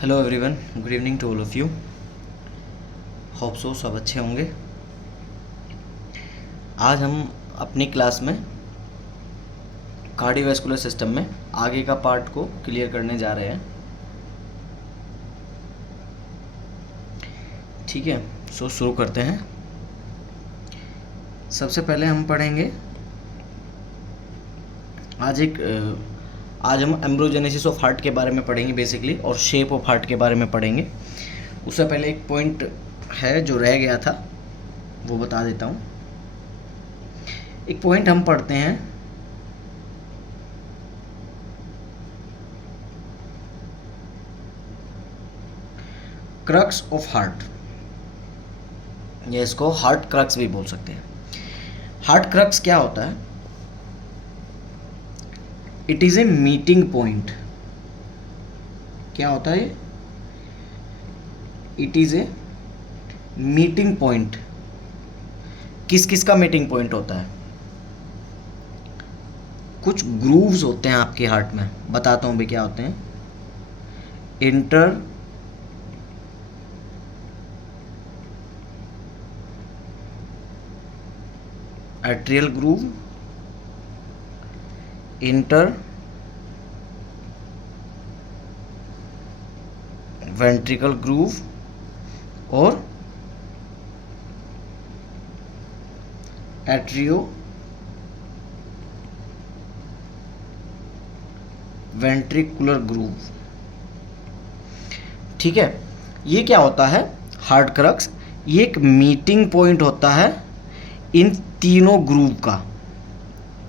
Hello everyone, good evening to all of you. Hope so सब अच्छे होंगे। आज हम अपनी क्लास में कार्डियोवैस्कुलर सिस्टम में आगे का पार्ट को क्लियर करने जा रहे हैं। ठीक है, सो शुरू करते हैं। सबसे पहले हम पढ़ेंगे आज हम एम्ब्रोजेनेसिस ऑफ हार्ट के बारे में पढ़ेंगे बेसिकली, और शेप ऑफ हार्ट के बारे में पढ़ेंगे। उससे पहले एक पॉइंट है जो रह गया था, वो बता देता हूँ। एक पॉइंट हम पढ़ते हैं, क्रक्स ऑफ हार्ट, या इसको हार्ट क्रक्स भी बोल सकते हैं। हार्ट क्रक्स क्या होता है? It is a meeting point. क्या होता है? It is a meeting point. किस किस का मीटिंग पॉइंट होता है? कुछ ग्रूव्स होते हैं आपके हार्ट में, बताता हूं भी क्या होते हैं। Inter atrial groove, inter ventricle groove और एट्रियो वेंट्रिकुलर ग्रूव। ठीक है, ये क्या होता है? हार्ट क्रक्स ये एक मीटिंग पॉइंट होता है इन तीनों ग्रूव का।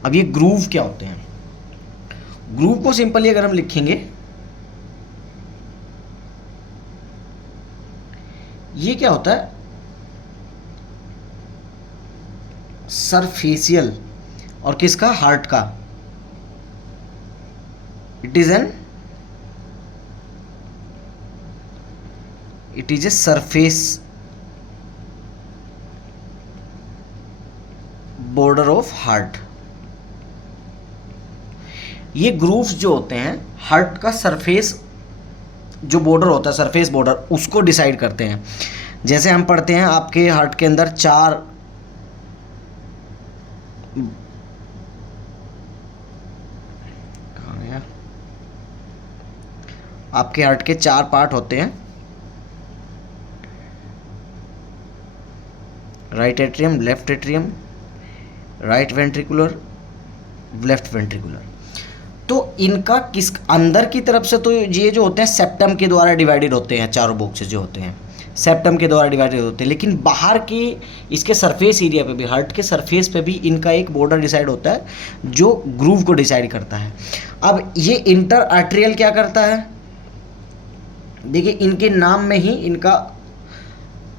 अब ये ग्रूव क्या होते हैं? ग्रूव को सिंपली अगर हम लिखेंगे, ये क्या होता है? सरफेसियल। और किसका? हार्ट का। It is a surface border of heart. ये ग्रूव्स जो होते हैं हार्ट का सरफेस जो बॉर्डर होता है, सरफेस बॉर्डर, उसको डिसाइड करते हैं। जैसे हम पढ़ते हैं आपके हार्ट के अंदर आपके हार्ट के 4 पार्ट होते हैं। Right atrium, left atrium, right ventricular, left ventricular. तो इनका किस अंदर की तरफ से तो ये जो होते हैं सेप्टम के द्वारा डिवाइडेड होते हैं। चारों बॉक्सेस जो होते हैं सेप्टम के द्वारा डिवाइडेड होते हैं, लेकिन बाहर के इसके सरफेस एरिया पे भी, हार्ट के सरफेस पे भी इनका एक बॉर्डर डिसाइड होता है जो ग्रूव को डिसाइड करता है। अब ये इंटर आर्टेरियल क्या करता है? देखिए, इनके नाम में ही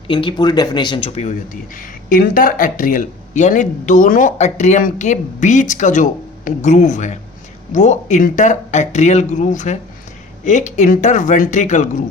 इनकी पूरी डेफिनेशन छुपी हुई होती है। इंटर एट्रियल यानी दोनों एट्रियम के बीच का जो ग्रूव है वो इंटर एट्रियल ग्रूव है। एक इंटर वेंट्रिकल ग्रूव,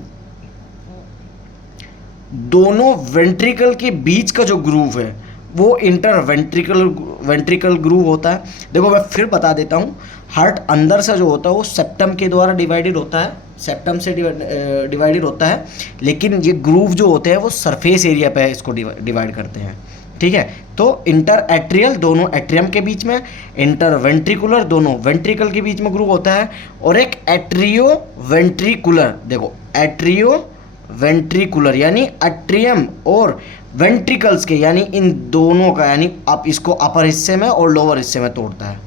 दोनों वेंट्रिकल के बीच का जो ग्रूव है वो इंटर वेंट्रिकल ग्रूव होता है। देखो, मैं फिर बता देता हूँ, हार्ट अंदर से जो होता है वो सेप्टम के द्वारा डिवाइडेड होता है, सेप्टम से डिवाइडेड होता है, लेकिन ये ग्रूव जो होते हैं वो सरफेस एरिया पे इसको डिवाइड करते हैं। ठीक है, तो इंटर एट्रियल दोनों एट्रियम के बीच में, इंटर वेंट्रिकुलर दोनों वेंट्रिकल के बीच में ग्रूव होता है, और एक एट्रियो वेंट्रिकुलर। देखो, एट्रियो वेंट्रिकुलर यानी एट्रियम और वेंट्रिकल्स के, यानी इन दोनों का, यानी आप इसको अपर हिस्से में और लोअर हिस्से में तोड़ता है।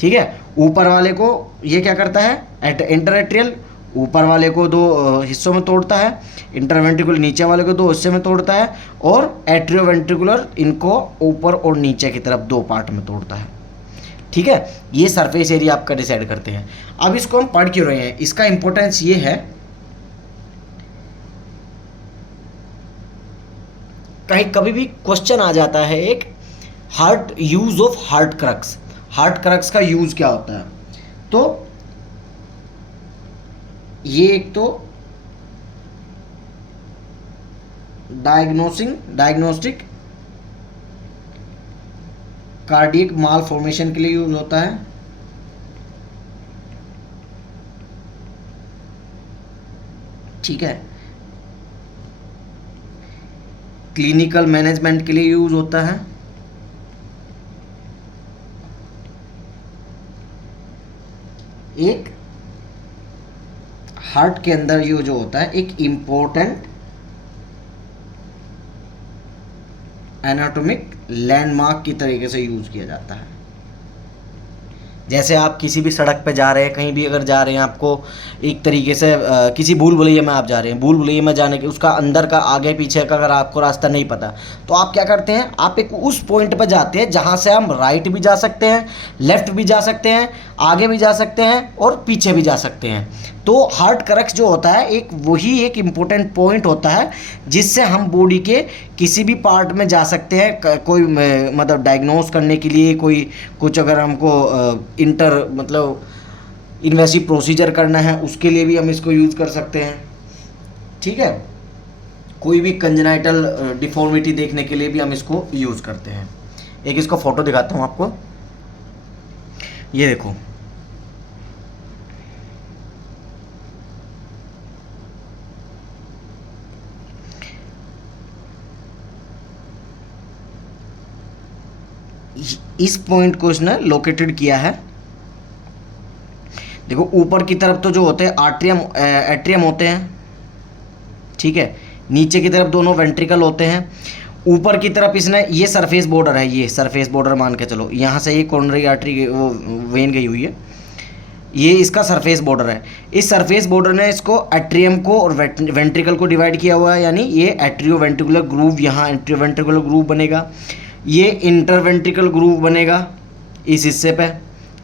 ठीक है, ऊपर वाले को ये क्या करता है? इंटरएट्रियल ऊपर वाले को 2 हिस्सों में तोड़ता है, इंटरवेंट्रिकुलर नीचे वाले को 2 हिस्से में तोड़ता है, और एट्रियोवेंट्रिकुलर इनको ऊपर और नीचे की तरफ 2 पार्ट में तोड़ता है। ठीक है, ये सरफेस एरिया आपका डिसाइड करते हैं। अब इसको हम पढ़ क्यों रहे हैं? इसका इंपॉर्टेंस ये है, कहीं कभी भी क्वेश्चन आ जाता है एक, heart use of heart crux. Heart crux का यूज क्या होता है? तो ये एक तो डायग्नोस्टिक कार्डियक माल फॉर्मेशन के लिए यूज होता है। ठीक है। क्लिनिकल मैनेजमेंट के लिए यूज होता है। एक हार्ट के अंदर ये जो होता है एक इम्पोर्टेंट एनाटॉमिक लैंडमार्क की तरीके से यूज किया जाता है। जैसे आप किसी भी सड़क पे जा रहे हैं, कहीं भी अगर जा रहे हैं, आपको एक तरीके से किसी भूल भुलैया में आप जा रहे हैं, भूल भुलैया में जाने के उसका अंदर का आगे पीछे का अगर आपको रास्ता नहीं पता, तो आप क्या करते हैं, आप एक उस पॉइंट पर जाते हैं जहाँ से हम राइट भी जा सकते हैं, लेफ्ट भी जा सकते हैं, आगे भी जा सकते हैं और पीछे भी जा सकते हैं। तो हार्ट क्रक्स जो होता है एक वही एक इम्पोर्टेंट पॉइंट होता है जिससे हम बॉडी के किसी भी पार्ट में जा सकते हैं। कोई मतलब डायग्नोस करने के लिए, कोई कुछ अगर हमको इंटर मतलब इन्वेसिव प्रोसीजर करना है उसके लिए भी हम इसको यूज़ कर सकते हैं। ठीक है, कोई भी कंजेनाइटल डिफॉर्मिटी देखने के लिए भी हम इसको यूज़ करते हैं। एक इसको फोटो दिखाता हूँ आपको, ये देखो, इस पॉइंट को इसने लोकेटेड किया है। देखो ऊपर की तरफ तो जो होते हैं आर्ट्रियम एट्रियम होते हैं, ठीक है, नीचे की तरफ दोनों वेंट्रिकल होते हैं। ऊपर की तरफ इसने ये सरफेस बॉर्डर है, ये सरफेस बॉर्डर मान के चलो, यहाँ से ये कोरोनरी आर्टरी वो वेन गई हुई है, ये इसका सरफेस बॉर्डर है। इस सरफेस बॉर्डर ने इसको एट्रियम को और वेंट्रिकल को डिवाइड किया हुआ है, यानी ये एट्रियो वेंट्रिकुलर ग्रूव, यहाँ एट्रियो वेंट्रिकुलर ग्रूव बनेगा, ये इंटरवेंट्रिकल ग्रूव बनेगा इस हिस्से पे,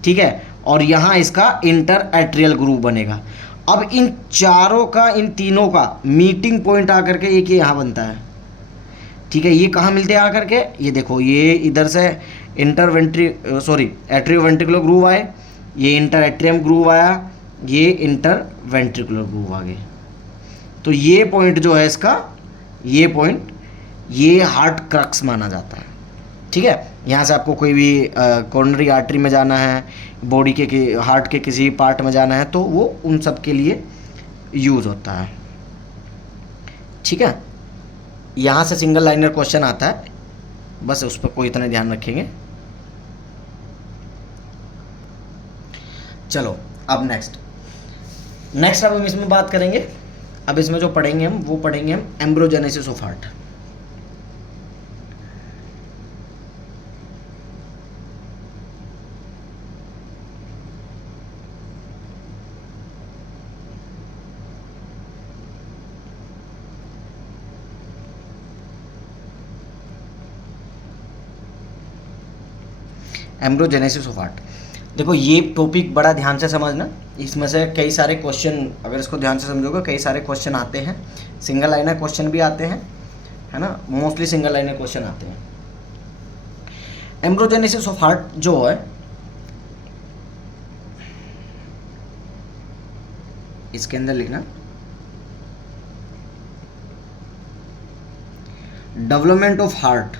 ठीक है, और यहाँ इसका इंटर एट्रियल ग्रूव बनेगा। अब इन चारों का, इन तीनों का मीटिंग पॉइंट आकर के एक ये यहाँ बनता है, ठीक है। ये कहाँ मिलते हैं आकर के, ये देखो, ये इधर से एट्रियो वेंट्रिकुलर ग्रूव आए, ये इंटर एट्रियम ग्रूव आया, ये इंटर वेंट्रिकुलर ग्रूव आ गए। तो ये पॉइंट जो है इसका, ये पॉइंट, ये हार्ट क्रक्स माना जाता है, ठीक है। यहाँ से आपको कोई भी कोरोनरी आर्टरी में जाना है, बॉडी के हार्ट के किसी पार्ट में जाना है, तो वो उन सब के लिए यूज़ होता है, ठीक है। यहाँ से सिंगल लाइनर क्वेश्चन आता है, बस उस पर कोई इतना ध्यान रखेंगे। चलो अब नेक्स्ट अब हम इसमें बात करेंगे। अब इसमें जो पढ़ेंगे हम, वो पढ़ेंगे हम embryogenesis of heart. Embryogenesis of heart, देखो ये टॉपिक बड़ा ध्यान से समझना, इसमें से कई सारे क्वेश्चन, अगर इसको ध्यान से समझोगे, कई सारे क्वेश्चन आते हैं, सिंगल लाइनर क्वेश्चन भी आते हैं, है ना, मोस्टली सिंगल लाइनर क्वेश्चन आते हैं। एम्ब्रोजेनेसिस ऑफ हार्ट जो है, इसके अंदर लिखना डेवलपमेंट ऑफ हार्ट।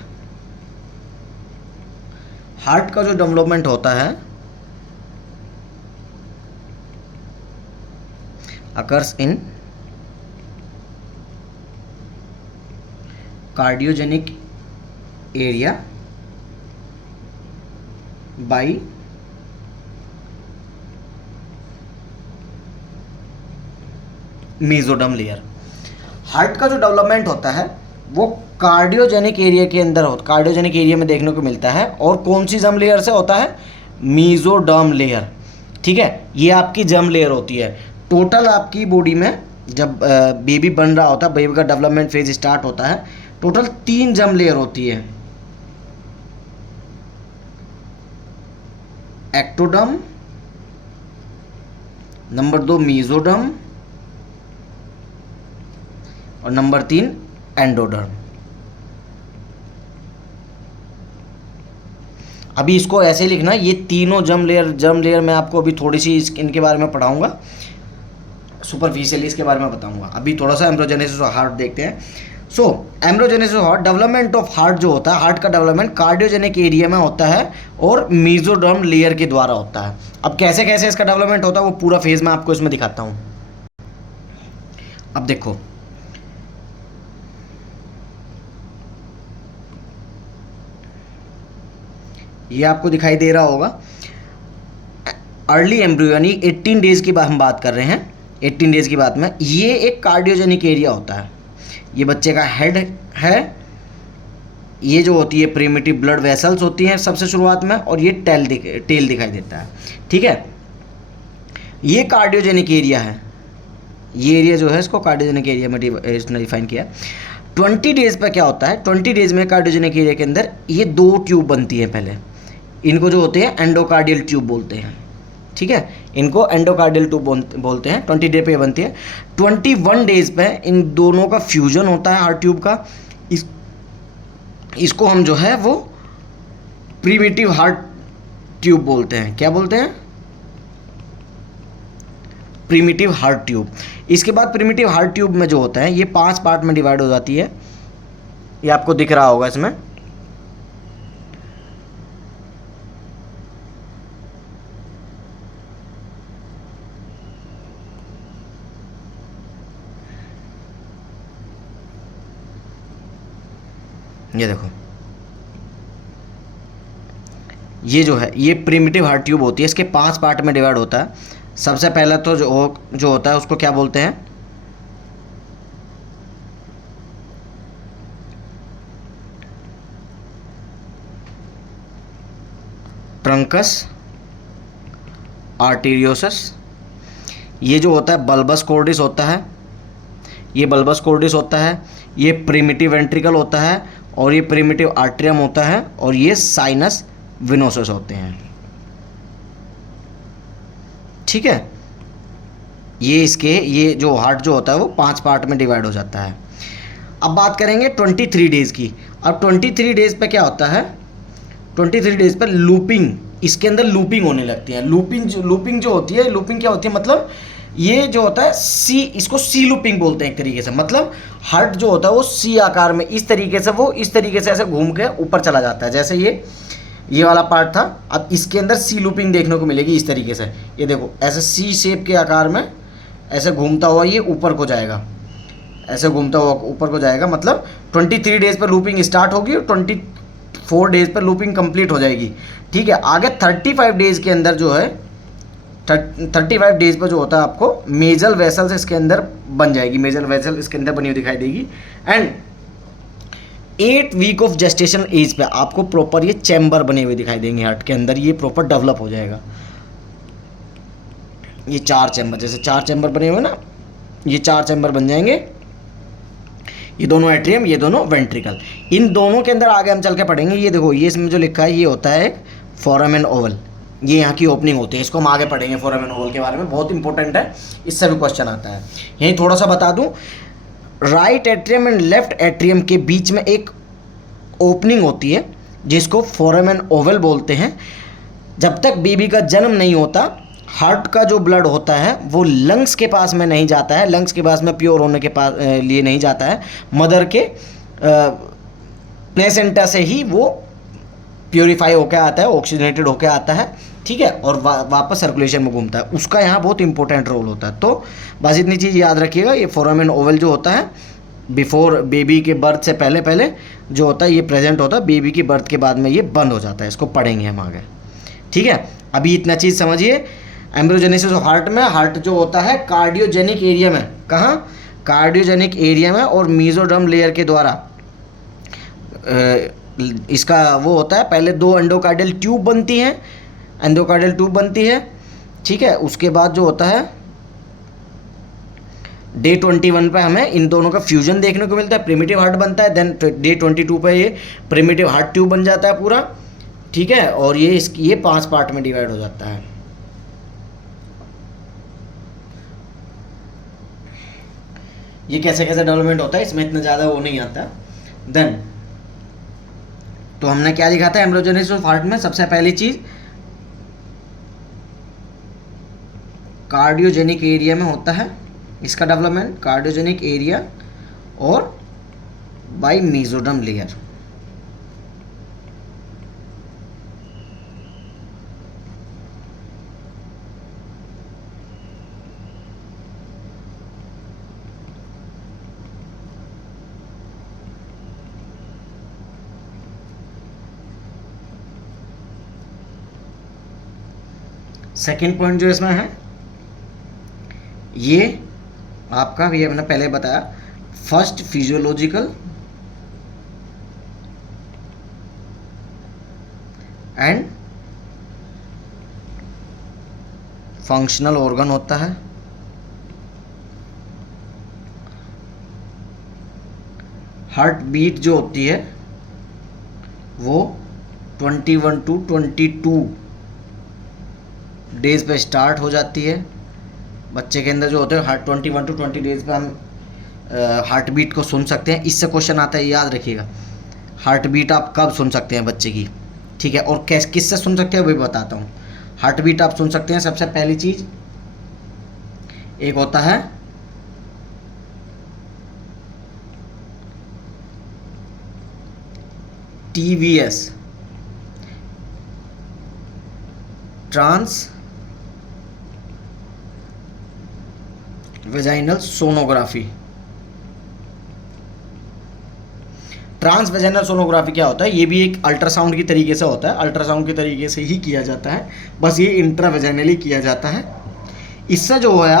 हार्ट का जो डेवलपमेंट होता है occurs in cardiogenic area bye mesoderm layer. Heart का जो डेवलपमेंट होता है वो कार्डियोजेनिक एरिया के अंदर होता, कार्डियोजेनिक एरिया में देखने को मिलता है, और कौन सी जर्म लेयर से होता है, मेसोडर्म लेयर, ठीक है। ये आपकी जर्म लेयर होती है। टोटल आपकी बॉडी में जब बेबी बन रहा होता है, बेबी का डेवलपमेंट फेज स्टार्ट होता है, टोटल 3 जर्म लेयर होती है, एक्टोडर्म, नंबर 2 मेसोडर्म, और नंबर 3 एंडोडर्म। अभी इसको ऐसे लिखना, ये तीनों जर्म लेयर मैं आपको अभी थोड़ी सी इनके बारे में पढ़ाऊंगा, सुपरफिशियली इसके बारे में बताऊंगा। अभी थोड़ा सा एम्ब्रोजेनेसिस ऑफ हार्ट देखते हैं। So embryogenesis of heart, development of heart जो होता है, हार्ट का डेवलपमेंट कार्डियोजेनिक एरिया में होता है और मेसोडर्म लेयर के द्वारा होता है। अब कैसे कैसे इसका डेवलपमेंट होता है वो पूरा फेज मैं आपको इसमें दिखाता हूँ। अब देखो, ये आपको दिखाई दे रहा होगा, अर्ली एम्ब्रियो यानी 18 डेज की बात हम बात कर रहे हैं, 18 डेज की बात में, ये एक कार्डियोजेनिक एरिया होता है। ये बच्चे का हेड है, ये जो होती है प्रिमिटिव ब्लड वेसल्स होती हैं सबसे शुरुआत में, और ये टेल दिखाई देता है। ठीक है, ये कार्डियोजेनिक एरिया है, ये एरिया जो है इसको कार्डियोजेनिक एरिया में इसने डिफाइन किया। 20 डेज पर क्या होता है, 20 डेज में कार्डियोजेनिक एरिया के अंदर ये 2 ट्यूब बनती है पहले, इनको जो होते हैं एंडोकार्डियल ट्यूब बोलते हैं। ठीक है, इनको एंडोकार्डियल ट्यूब बोलते हैं। 20 डे पे बनती है। 21 डेज पे इन दोनों का फ्यूजन होता है हार्ट ट्यूब का। इसको हम जो है वो प्रिमिटिव हार्ट ट्यूब बोलते हैं। क्या बोलते हैं? Primitive heart tube. इसके बाद प्रिमिटिव हार्ट ट्यूब में जो होता है ये 5 पार्ट में डिवाइड हो जाती है, ये आपको दिख रहा होगा इसमें। ये देखो, ये जो है ये प्रिमिटिव हार्ट ट्यूब होती है, इसके 5 पार्ट में डिवाइड होता है। सबसे पहला तो जो होता है उसको क्या बोलते हैं? Trunks arteriosus. ये जो होता है बल्बस कोर्डिस होता है, ये बल्बस कोर्डिस होता है, ये प्रिमिटिव वेंट्रिकल होता है, और ये प्रिमिटिव आर्ट्रियम होता है, और ये साइनस विनोसस होते हैं। ठीक है, ये जो हार्ट जो होता है वो 5 पार्ट में डिवाइड हो जाता है। अब बात करेंगे 23 डेज की। अब 23 डेज पे क्या होता है? 23 डेज पर लूपिंग, इसके अंदर लूपिंग होने लगती है। लूपिंग जो होती है, लूपिंग क्या होती है मतलब ये जो होता है सी, इसको सी लूपिंग बोलते हैं एक तरीके से। मतलब हार्ट जो होता है वो सी आकार में इस तरीके से ऐसे घूम के ऊपर चला जाता है। जैसे ये वाला पार्ट था, अब इसके अंदर सी लूपिंग देखने को मिलेगी इस तरीके से। ये देखो ऐसे सी शेप के आकार में ऐसे घूमता हुआ ये ऊपर को जाएगा, ऐसे घूमता हुआ ऊपर को जाएगा। मतलब 23 डेज पर लूपिंग स्टार्ट होगी और 24 डेज पर लूपिंग कंप्लीट हो जाएगी। ठीक है, आगे 35 डेज के अंदर जो है 35 डेज पर जो होता है आपको मेजल वेसल्स इसके अंदर बन जाएगी, मेजल वेसल इसके अंदर बनी हुई दिखाई देगी। And 8 week of gestation age पे आपको प्रॉपर ये चैम्बर बने हुए दिखाई देंगे हार्ट के अंदर, ये प्रॉपर डेवलप हो जाएगा। ये 4 चैम्बर, जैसे 4 चैम्बर बने हुए ना, ये 4 चैम्बर बन जाएंगे। ये दोनों एट्रियम, ये दोनों वेंट्रिकल। इन दोनों के अंदर आगे हम चल के पढ़ेंगे। ये देखो, ये इसमें जो लिखा है ये होता है एक फोरामेन ओवल, ये यहाँ की ओपनिंग होती है। इसको हम आगे पढ़ेंगे फोरामेन ओवल के बारे में, बहुत इंपॉर्टेंट है, इससे भी क्वेश्चन आता है। यहीं थोड़ा सा बता दूं, right atrium and left atrium के बीच में एक ओपनिंग होती है जिसको फोरामेन ओवल बोलते हैं। जब तक बेबी का जन्म नहीं होता, हार्ट का जो ब्लड होता है वो लंग्स के पास में नहीं जाता है, लंग्स के पास में प्योर होने के पास लिए नहीं जाता है, मदर के प्लेसेंटा से ही वो प्योरीफाई होकर आता है, ऑक्सीजनेटेड होकर आता है। ठीक है, और वापस सर्कुलेशन में घूमता है, उसका यहाँ बहुत इंपॉर्टेंट रोल होता है। तो बस इतनी चीज़ याद रखिएगा, ये फोरामेन ओवल जो होता है बिफोर बेबी के बर्थ से पहले जो होता है ये प्रेजेंट होता है, बेबी की बर्थ के बाद में ये बंद हो जाता है। इसको पढ़ेंगे हम आगे। ठीक है, अभी इतना चीज़ समझिए। एम्ब्रियोजेनेसिस ऑफ हार्ट में, हार्ट जो होता है कार्डियोजेनिक एरिया में, कहाँ? कार्डियोजेनिक एरिया में, और मेसोडर्म लेयर के द्वारा इसका वो होता है। पहले 2 एंडोकार्डियल ट्यूब बनती हैं, एंडोकार्डियल ट्यूब बनती है। ठीक है, उसके बाद जो होता है डे 21 पे हमें इन दोनों का फ्यूजन देखने को मिलता है, प्रिमिटिव हार्ट बनता है। देन डे 22 पे ये प्रिमिटिव हार्ट ट्यूब बन जाता है पूरा। ठीक है, और ये 5 पार्ट में डिवाइड हो जाता है। ये कैसे कैसे डेवलपमेंट होता है, इसमें इतना ज़्यादा वो नहीं आता। देन तो हमने क्या लिखा था एम्ब्रियोजेनेसिस ऑफ हार्ट में? सबसे पहली चीज़ कार्डियोजेनिक एरिया में होता है इसका डेवलपमेंट, कार्डियोजेनिक एरिया और bye mesoderm layer. Second point जो इसमें है ये आपका, ये मैंने पहले बताया, first physiological and functional organ होता है। हार्ट बीट जो होती है वो 21 to 22 डेज पे स्टार्ट हो जाती है। बच्चे के अंदर जो होते हैं हार्ट 21 to 20 डेज पे हम हार्ट बीट को सुन सकते हैं। इससे क्वेश्चन आता है, याद रखिएगा, हार्ट बीट आप कब सुन सकते हैं बच्चे की, ठीक है, और किससे सुन सकते हैं वो भी बताता हूँ। हार्ट बीट आप सुन सकते हैं, सबसे पहली चीज़ एक होता है TVS, trans vaginal sonography. Trans vaginal sonography क्या होता है? ये भी एक अल्ट्रासाउंड की तरीके से होता है, अल्ट्रासाउंड के तरीके से ही किया जाता है, बस ये इंट्रावेजाइनली किया जाता है। इससे जो होया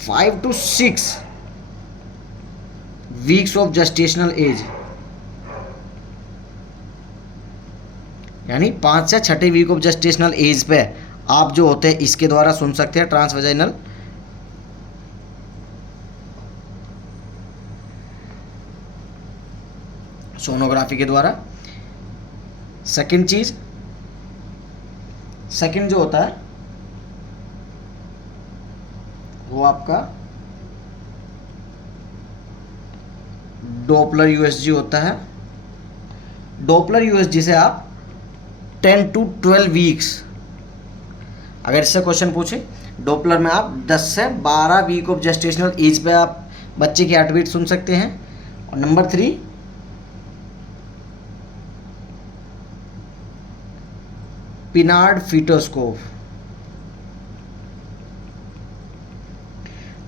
5 to 6 weeks of gestational as, यानी 5 से 6 वीक ऑफ जेस्टेशनल एज पे आप जो होते हैं इसके द्वारा सुन सकते हैं, ट्रांसवेजाइनल सोनोग्राफी के द्वारा। सेकंड चीज, सेकंड जो होता है वो आपका डॉपलर यूएसजी होता है। डॉपलर यूएसजी से आप 10 to 12 वीक्स, अगर इससे क्वेश्चन पूछे डॉपलर में आप 10 से 12 वीक ऑफ जेस्टेशनल एज पे आप बच्चे की हार्ट बीट सुन सकते हैं। और नंबर 3 पिनार्ड फीटोस्कोप।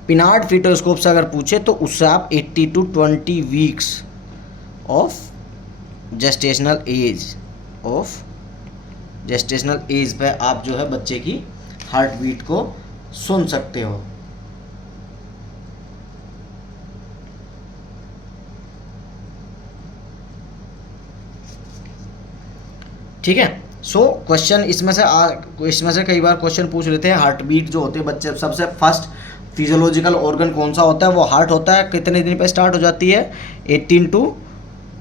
पिनार्ड फीटोस्कोप से अगर पूछे तो उससे आप 80 to 20 weeks of gestational age पे आप जो है बच्चे की हार्ट बीट को सुन सकते हो। ठीक है। सो क्वेश्चन इसमें से कई बार क्वेश्चन पूछ लेते हैं, हार्ट बीट जो होते हैं बच्चे, सबसे फर्स्ट फिजियोलॉजिकल ऑर्गन कौन सा होता है? वो हार्ट होता है। कितने दिन पे स्टार्ट हो जाती है? 18 to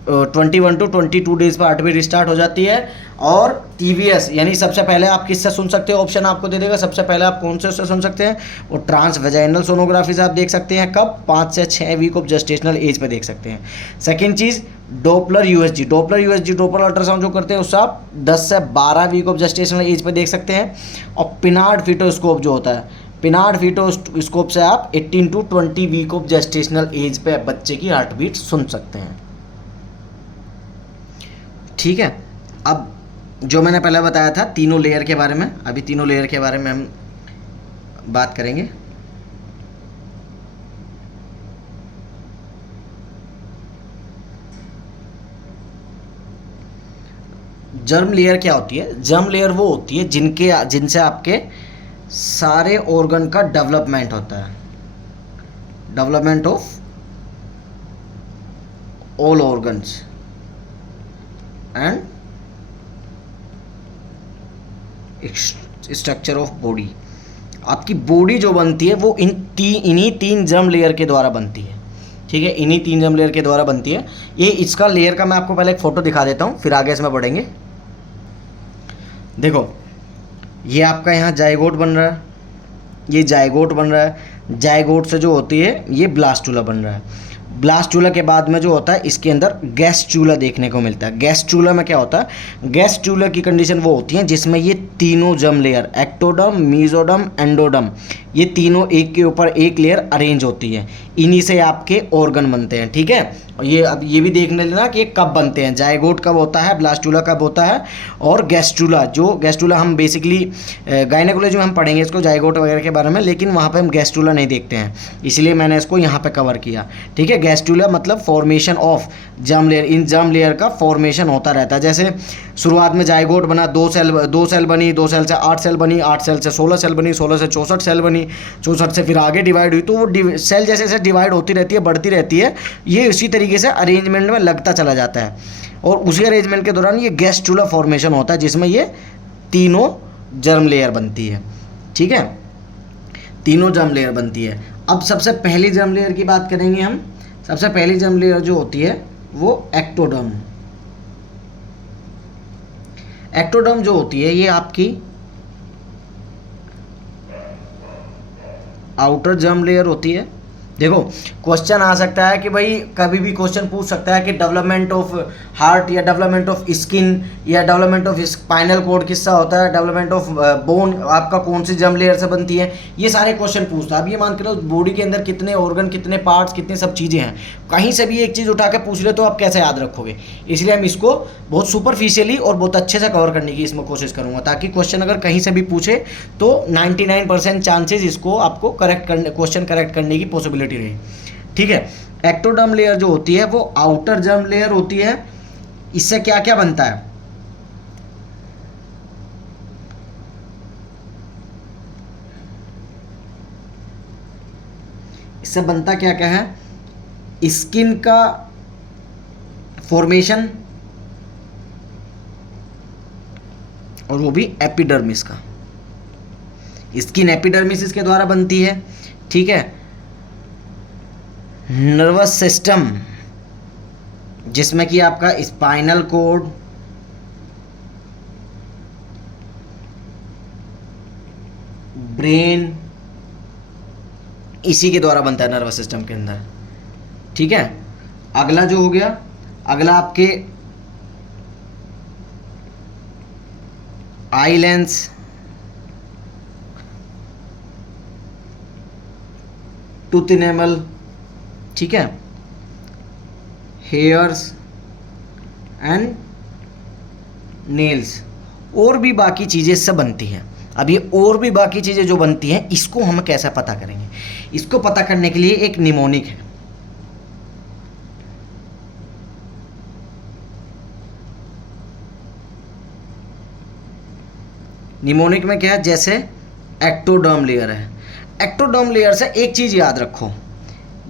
21 to 22 डेज पर हार्ट बीट स्टार्ट हो जाती है। और TVS यानी सबसे पहले आप किससे सुन सकते हो? ऑप्शन आपको दे देगा, सबसे पहले आप कौन से उससे सुन सकते हैं? वो ट्रांस वेजाइनल सोनोग्राफी से आप देख सकते हैं। कब? 5 से 6 वीक ऑफ जेस्टेशनल एज पे देख सकते हैं। सेकेंड चीज़ डॉपलर यूएसजी। डॉपलर अल्ट्रासाउंड जो करते हैं उससे आप 10 से 12 वीक ऑफ जेस्टेशनल एज पे देख सकते हैं। और पिनार्ड फीटोस्कोप जो होता है, पिनार्ड फीटोस्कोप से आप 18 to 20 week of gestational age पे बच्चे की हार्ट बीट सुन सकते हैं। ठीक है। अब जो मैंने पहले बताया था तीनों लेयर के बारे में, अभी तीनों लेयर के बारे में हम बात करेंगे। जर्म लेयर क्या होती है? जर्म लेयर वो होती है जिनसे आपके सारे ऑर्गन का डेवलपमेंट होता है, development of all organs and structure of body. आपकी बॉडी जो बनती है वो इन्हीं 3 जर्म लेयर के द्वारा बनती है। ठीक है, इन्हीं 3 जर्म लेयर के द्वारा बनती है। ये इसका लेयर का मैं आपको पहले एक फ़ोटो दिखा देता हूँ, फिर आगे इसमें बढ़ेंगे। देखो ये आपका यहाँ जाइगोट बन रहा है, ये जाइगोट बन रहा है। जाइगोट से जो होती है ये ब्लास्टूला बन रहा है। ब्लास्टूला के बाद में जो होता है इसके अंदर गैस्ट्रूला देखने को मिलता है। गैस्ट्रूला में क्या होता है? गैस्ट्रूला की कंडीशन वो होती है जिसमें ये तीनों germ layer, ectoderm, mesoderm, endoderm, ये तीनों एक के ऊपर एक लेयर अरेंज होती है, इन्हीं से आपके ऑर्गन बनते हैं, ठीक है। और ये अब ये भी देखने लेना कि ये कब बनते हैं, जायगोट कब होता है, ब्लास्टूला कब होता है, और गैस्ट्रूला, जो गैस्ट्रूला हम बेसिकली गायनेकोलॉजी में हम पढ़ेंगे इसको जायगोट वगैरह के बारे में, लेकिन वहाँ पे हम गैस्ट्रूला नहीं देखते हैं, इसलिए मैंने इसको यहाँ पे कवर किया, ठीक है। गैस्ट्रूला मतलब formation of germ layer, in germ layer का फॉर्मेशन होता रहता है। जैसे शुरुआत में जायगोट बना, दो सेल बनी, 2 सेल से 8 सेल बनी, 8 सेल से 16 सेल बनी, 16 से 64 सेल बनी, 64 से फिर आगे डिवाइड हुई, तो वो सेल जैसे जैसे डिवाइड होती रहती है, बढ़ती रहती है, ये उसी तरीके से अरेंजमेंट में लगता चला जाता है, और उसी अरेंजमेंट के दौरान ये गैस्ट्रूला फॉर्मेशन होता है, जिसमें ये तीनों जर्म लेयर बनती है, ठीक है, तीनों जर्म लेयर बनती है। अब सबसे पहली जर्म लेयर की बात करेंगे हम। सबसे पहली जर्म लेयर जो होती है वो एक्टोडर्म। एक्टोडर्म जो होती है ये आपकी आउटर जर्म लेयर होती है। देखो क्वेश्चन आ सकता है कि भाई कभी भी क्वेश्चन पूछ सकता है कि डेवलपमेंट ऑफ हार्ट या डेवलपमेंट ऑफ स्किन या डेवलपमेंट ऑफ स्पाइनल कॉर्ड किससा होता है, डेवलपमेंट ऑफ बोन आपका कौन सी जर्म लेयर से बनती है, ये सारे क्वेश्चन पूछता है। अब ये मान के लो बॉडी के अंदर कितने ऑर्गन, कितने पार्ट्स, कितने सब चीज़ें हैं, कहीं से भी एक चीज़ उठा के पूछ ले तो आप कैसे याद रखोगे। इसलिए हम इसको बहुत सुपरफिशियली और बहुत अच्छे से कवर करने की इसमें कोशिश करूँगा, ताकि क्वेश्चन अगर कहीं से भी पूछे तो 99% चांसेस इसको आपको करेक्ट करने, क्वेश्चन करेक्ट करने की पॉसिबिलिटी रही, ठीक है। एक्टोडर्म लेयर जो होती है वो आउटर जर्म लेयर होती है। इससे क्या क्या बनता है, इससे बनता क्या क्या है, स्किन का फॉर्मेशन, और वो भी एपिडर्मिस का। स्किन एपिडर्मिस इसके द्वारा बनती है, ठीक है। नर्वस सिस्टम, जिसमें कि आपका स्पाइनल कॉर्ड, ब्रेन, इसी के द्वारा बनता है नर्वस सिस्टम के अंदर, ठीक है। अगला जो हो गया, अगला आपके आई लेंस, टूथ इनेमल, ठीक है, हेयर्स एंड नेल्स, और भी बाकी चीज़ें इससे बनती हैं। अब ये और भी बाकी चीज़ें जो बनती हैं इसको हम कैसे पता करेंगे, इसको पता करने के लिए एक निमोनिक है। निमोनिक में क्या है, जैसे एक्टोडर्म लेयर है, एक्टोडर्म लेयर से एक चीज़ याद रखो,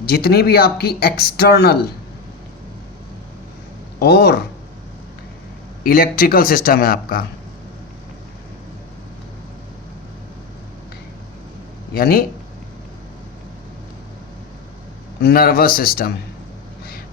जितनी भी आपकी एक्सटर्नल और इलेक्ट्रिकल सिस्टम है आपका, यानी नर्वस सिस्टम,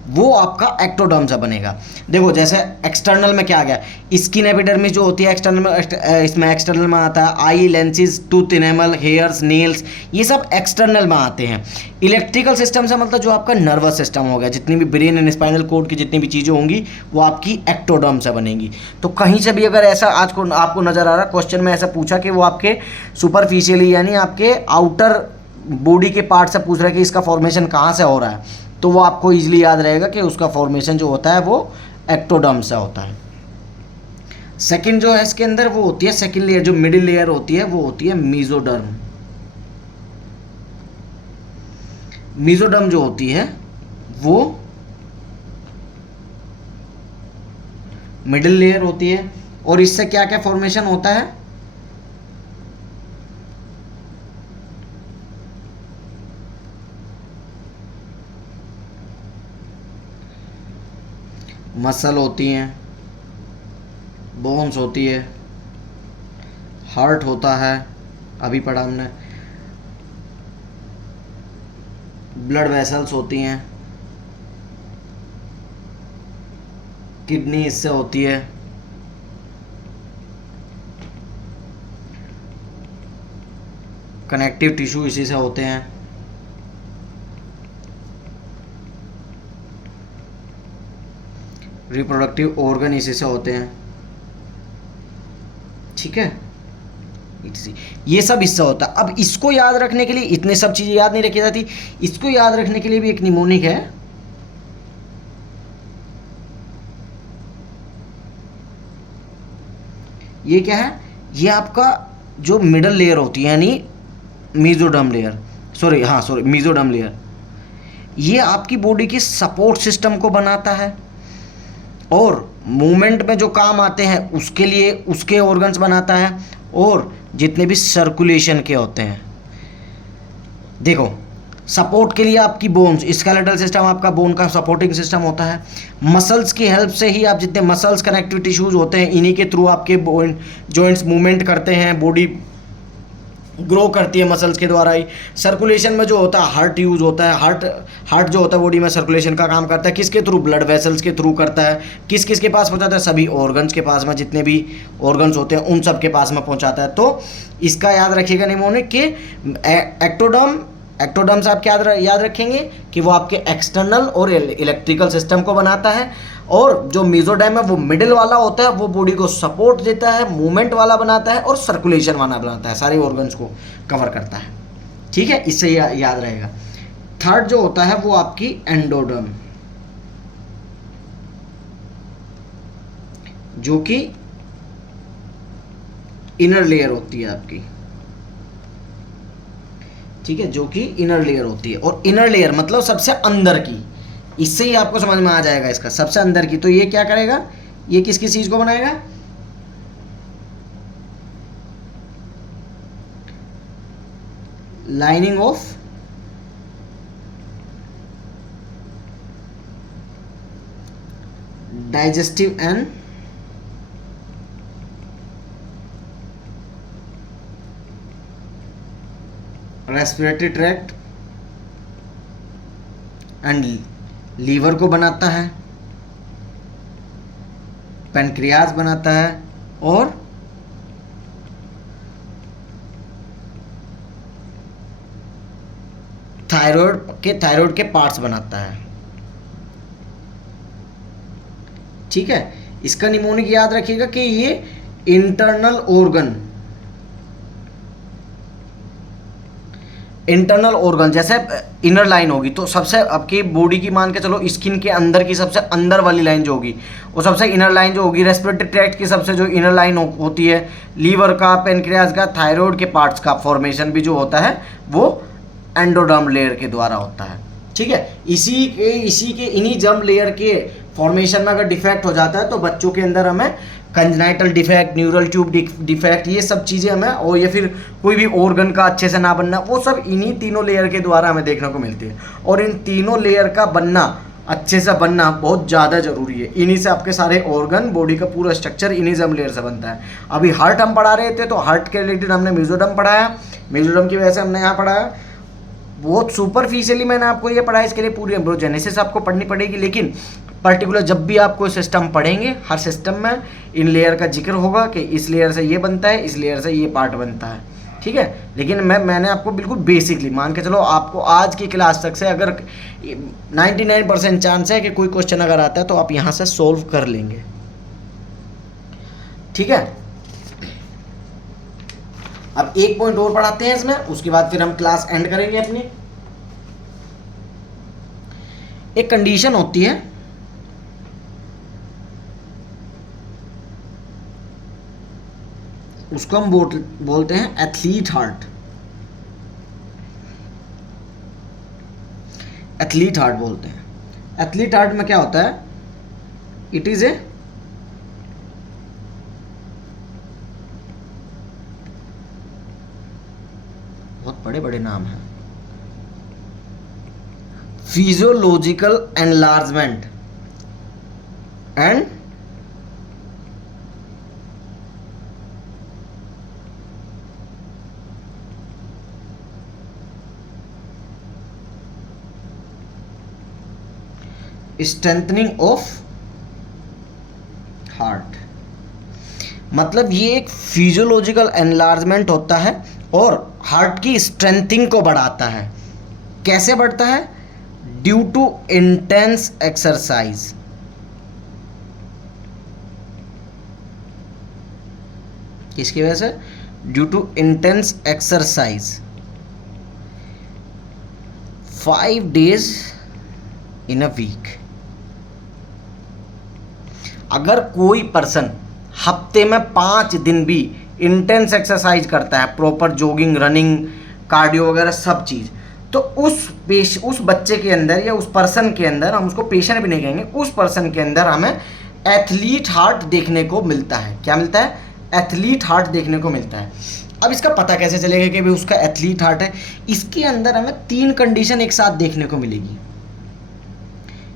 वो आपका एक्टोडर्म से बनेगा। देखो जैसे एक्सटर्नल में क्या आ गया, स्किन एपिडर्मिस जो होती है एक्सटर्नल में, इसमें एक्सटर्नल में आता है eye lenses, tooth enamel, hairs, nails, ये सब एक्सटर्नल में आते हैं। इलेक्ट्रिकल सिस्टम से मतलब जो आपका नर्वस सिस्टम हो गया, जितनी भी ब्रेन एंड स्पाइनल कॉर्ड की जितनी भी चीज़ें होंगी वो आपकी एक्टोडर्म से बनेंगी। तो कहीं से भी अगर ऐसा आज को आपको नज़र आ रहा क्वेश्चन में ऐसा पूछा कि वो आपके सुपरफिशियली यानी आपके आउटर बॉडी के पार्ट से पूछ रहा है कि इसका फॉर्मेशन कहाँ से हो रहा है, तो वो आपको इजीली याद रहेगा कि उसका फॉर्मेशन जो होता है वो एक्टोडर्म से होता है। सेकंड जो है इसके अंदर वो होती है सेकंड लेयर, जो मिडिल लेयर होती है वो होती है मेसोडर्म। मेसोडर्म जो होती है वो मिडिल लेयर होती है, और इससे क्या क्या फॉर्मेशन होता है, मसल होती हैं, बोन्स होती है, हार्ट होता है, अभी पढ़ा हमने, ब्लड वेसल्स होती हैं, किडनी इससे होती है, कनेक्टिव टिश्यू इसी से होते हैं, रिप्रोडक्टिव ऑर्गन इसी से होते हैं, ठीक है। etc. ये सब हिस्सा होता है। अब इसको याद रखने के लिए, इतने सब चीज़ें याद नहीं रखी जाती, इसको याद रखने के लिए भी एक निमोनिक है। ये क्या है? ये आपका जो मिडल लेयर होती है, यानी मीजोडर्म लेयर, मीजोडर्म लेयर, ये आपकी बॉडी के सपोर्ट सिस्टम को बनाता है और मूवमेंट में जो काम आते हैं उसके लिए उसके ऑर्गन्स बनाता है, और जितने भी सर्कुलेशन के होते हैं। देखो, सपोर्ट के लिए आपकी बोन्स, स्केलेटल सिस्टम आपका बोन का सपोर्टिंग सिस्टम होता है। मसल्स की हेल्प से ही आप जितने मसल्स कनेक्टिव टिश्यूज होते हैं, इन्हीं के थ्रू आपके जॉइंट्स मूवमेंट करते हैं, बॉडी ग्रो करती है मसल्स के द्वारा ही। सर्कुलेशन में जो होता है हार्ट यूज होता है, हार्ट जो होता है बॉडी में सर्कुलेशन का काम करता है, किसके थ्रू? ब्लड वेसल्स के थ्रू करता है। किस किस के पास पहुंचाता है? सभी ऑर्गन्स के पास में, जितने भी ऑर्गन्स होते हैं उन सब के पास में पहुंचाता है। तो इसका याद रखिएगा निमोनिक के एक्टोडर्म से आप क्या याद रखेंगे कि वो आपके एक्सटर्नल और इलेक्ट्रिकल सिस्टम को बनाता है, और जो मेसोडर्म है वो मिडिल वाला होता है, वो बॉडी को सपोर्ट देता है, मूवमेंट वाला बनाता है और सर्कुलेशन वाला बनाता है, सारे ऑर्गन्स को कवर करता है। ठीक है, इससे याद रहेगा। थर्ड जो होता है वो आपकी एंडोडर्म, जो कि इनर लेयर होती है आपकी। ठीक है, जो कि इनर लेयर होती है, और इनर लेयर मतलब सबसे अंदर की। इससे ही आपको समझ में आ जाएगा इसका, सबसे अंदर की। तो ये क्या करेगा? ये किस किस चीज को बनाएगा? Lining of digestive and respiratory tract and liver को बनाता है, पैनक्रियाज बनाता है, और थायराइड के पार्ट्स बनाता है। ठीक है, इसका निमोनिक याद रखिएगा कि ये इंटरनल ऑर्गन जैसे इनर लाइन होगी, तो सबसे आपकी बॉडी की मान के चलो स्किन के अंदर की सबसे अंदर वाली लाइन जो होगी वो सबसे इनर लाइन जो होगी, रेस्पिरेटरी ट्रैक्ट की सबसे जो इनर लाइन होती है, लीवर का, पेनक्रियाज का, थायराइड के पार्ट्स का फॉर्मेशन भी जो होता है वो एंडोडर्म लेयर के द्वारा होता है। ठीक है, इसी के इन्हीं जर्म लेयर के फॉर्मेशन में अगर डिफेक्ट हो जाता है तो बच्चों के अंदर हमें congenital defect, neural tube defect, ये सब चीज़ें हमें, और या फिर कोई भी ऑर्गन का अच्छे से ना बनना, वो सब इन्हीं तीनों लेयर के द्वारा हमें देखने को मिलती है। और इन तीनों लेयर का बनना, अच्छे से बनना बहुत ज़्यादा जरूरी है। इन्हीं से आपके सारे ऑर्गन, बॉडी का पूरा स्ट्रक्चर इन्हीं जर्म लेयर से बनता है। अभी हार्ट हम पढ़ा रहे थे तो हार्ट के रिलेटेड हमने मेसोडर्म पढ़ाया, मेसोडर्म की वजह से हमने यहाँ पढ़ाया। बहुत सुपरफिशियली मैंने आपको ये पढ़ाया, इसके लिए पूरी एम्ब्रोजेनेसिस आपको पढ़नी पड़ेगी, लेकिन पर्टिकुलर जब भी आप कोई सिस्टम पढ़ेंगे, हर सिस्टम में इन लेयर का जिक्र होगा कि इस लेयर से ये बनता है, इस लेयर से ये पार्ट बनता है। ठीक है, लेकिन मैंने आपको बिल्कुल बेसिकली मान के चलो, आपको आज की क्लास तक से अगर 99% चांस है कि कोई क्वेश्चन अगर आता है तो आप यहाँ से सोल्व कर लेंगे। ठीक है, अब एक पॉइंट और पढ़ाते हैं इसमें, उसके बाद फिर हम क्लास एंड करेंगे अपनी। एक कंडीशन होती है, उसको हम बोलते हैं एथलीट हार्ट। एथलीट हार्ट बोलते हैं। एथलीट हार्ट में क्या होता है? इट इज ए बहुत बड़े बड़े नाम हैं। Physiological enlargement and strengthening of heart. मतलब ये एक फिजियोलॉजिकल एनलार्जमेंट होता है और हार्ट की स्ट्रेंथिंग को बढ़ाता है। कैसे बढ़ता है? Due to intense exercise. किसकी वजह से? Due to intense exercise 5 days in a week. अगर कोई पर्सन हफ्ते में 5 दिन भी इंटेंस एक्सरसाइज करता है, प्रॉपर जॉगिंग, रनिंग, कार्डियो वगैरह सब चीज़, तो उस बच्चे के अंदर या उस पर्सन के अंदर, हम उसको पेशेंट भी नहीं कहेंगे, उस पर्सन के अंदर हमें एथलीट हार्ट देखने को मिलता है। क्या मिलता है? एथलीट हार्ट देखने को मिलता है। अब इसका पता कैसे चलेगा कि भाई उसका एथलीट हार्ट है? इसके अंदर हमें 3 कंडीशन एक साथ देखने को मिलेगी।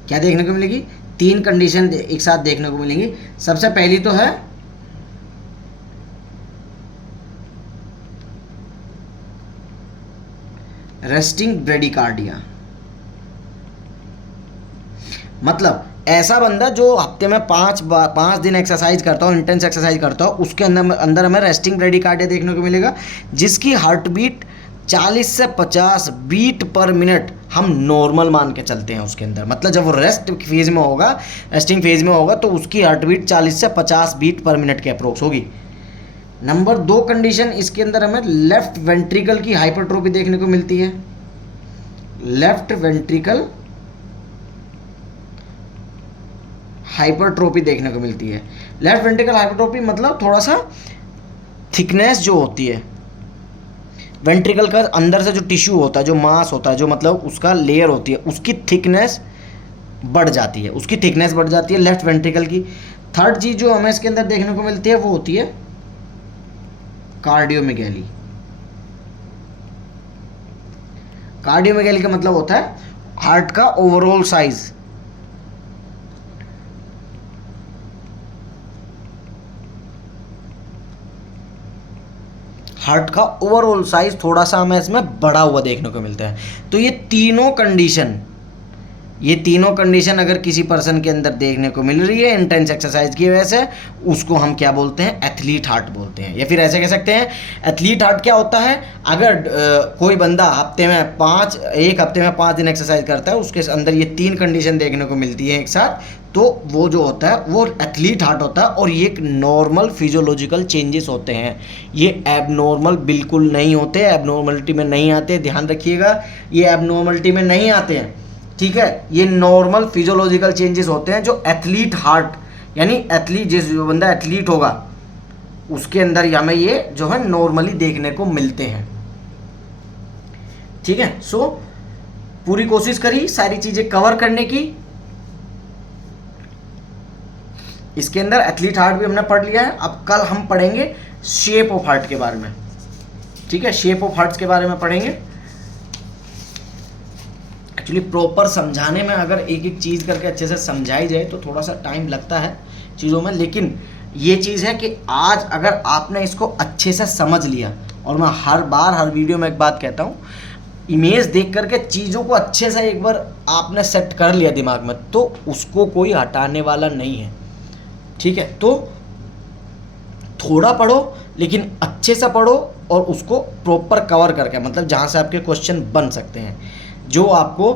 क्या देखने को मिलेगी? 3 कंडीशन एक साथ देखने को मिलेंगी। सबसे पहली तो है रेस्टिंग ब्रेडिकार्डिया, मतलब ऐसा बंदा जो हफ्ते में 5 दिन एक्सरसाइज करता हो, इंटेंस एक्सरसाइज करता हो, उसके अंदर हमें रेस्टिंग ब्रेडिकार्डिया देखने को मिलेगा, जिसकी हार्ट बीट 40 से 50 बीट पर मिनट हम नॉर्मल मान के चलते हैं उसके अंदर। मतलब जब वो रेस्टिंग फेज में होगा तो उसकी हार्ट बीट 40 से 50 बीट पर मिनट के अप्रोक्स होगी। नंबर 2 कंडीशन, इसके अंदर हमें लेफ्ट वेंट्रिकल की हाइपरट्रोफी देखने को मिलती है। लेफ्ट वेंट्रिकल हाइपरट्रोफी देखने को मिलती है। लेफ्ट वेंट्रिकल हाइपरट्रोफी मतलब थोड़ा सा थिकनेस जो होती है वेंट्रिकल का, अंदर से जो टिश्यू होता है, जो मांस होता है, जो मतलब उसका लेयर होती है, उसकी थिकनेस बढ़ जाती है, लेफ्ट वेंट्रिकल की। थर्ड चीज़ जो हमें इसके अंदर देखने को मिलती है वो होती है कार्डियोमेगैली। कार्डियोमेगैली का मतलब होता है हार्ट का ओवरऑल साइज। हार्ट का ओवरऑल साइज थोड़ा सा हमें इसमें बढ़ा हुआ देखने को मिलता है। तो ये तीनों कंडीशन अगर किसी पर्सन के अंदर देखने को मिल रही है इंटेंस एक्सरसाइज की वजह से, उसको हम क्या बोलते हैं? एथलीट हार्ट बोलते हैं। या फिर ऐसे कह सकते हैं एथलीट हार्ट क्या होता है? अगर कोई बंदा एक हफ्ते में 5 दिन एक्सरसाइज करता है, उसके अंदर ये 3 कंडीशन देखने को मिलती है एक साथ, तो वो जो होता है वो एथलीट हार्ट होता है। और ये एक नॉर्मल फिजियोलॉजिकल चेंजेस होते हैं, ये एबनॉर्मल बिल्कुल नहीं होते, एबनॉर्मलिटी में नहीं आते। ध्यान रखिएगा, ये एबनॉर्मलिटी में नहीं आते हैं, ठीक है? ये नॉर्मल फिजियोलॉजिकल चेंजेस होते हैं जो एथलीट हार्ट, यानी जो बंदा एथलीट होगा उसके अंदर हमें ये जो है नॉर्मली देखने को मिलते हैं, ठीक है? सो पूरी कोशिश करी सारी चीजें कवर करने की। इसके अंदर एथलीट हार्ट भी हमने पढ़ लिया है। अब कल हम पढ़ेंगे शेप ऑफ हार्ट के बारे में, ठीक है? शेप ऑफ हार्ट्स के बारे में पढ़ेंगे। एक्चुअली प्रॉपर समझाने में अगर एक एक चीज़ करके अच्छे से समझाई जाए तो थोड़ा सा टाइम लगता है चीज़ों में, लेकिन ये चीज़ है कि आज अगर आपने इसको अच्छे से समझ लिया, और मैं हर वीडियो में एक बात कहता हूँ, इमेज देख करके चीज़ों को अच्छे से एक बार आपने सेट कर लिया दिमाग में, तो उसको कोई हटाने वाला नहीं है, ठीक है? तो थोड़ा पढ़ो लेकिन अच्छे से पढ़ो, और उसको प्रॉपर कवर करके, मतलब जहाँ से आपके क्वेश्चन बन सकते हैं, जो आपको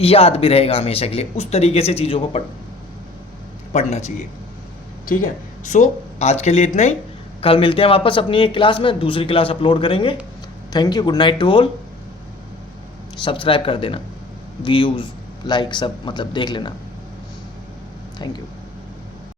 याद भी रहेगा हमेशा के लिए, उस तरीके से चीज़ों को पढ़ना चाहिए, ठीक है? सो आज के लिए इतना ही। कल मिलते हैं वापस अपनी एक क्लास में, दूसरी क्लास अपलोड करेंगे। Thank you, good night to all. Subscribe कर देना, व्यूज़, लाइक सब मतलब देख लेना। Thank you.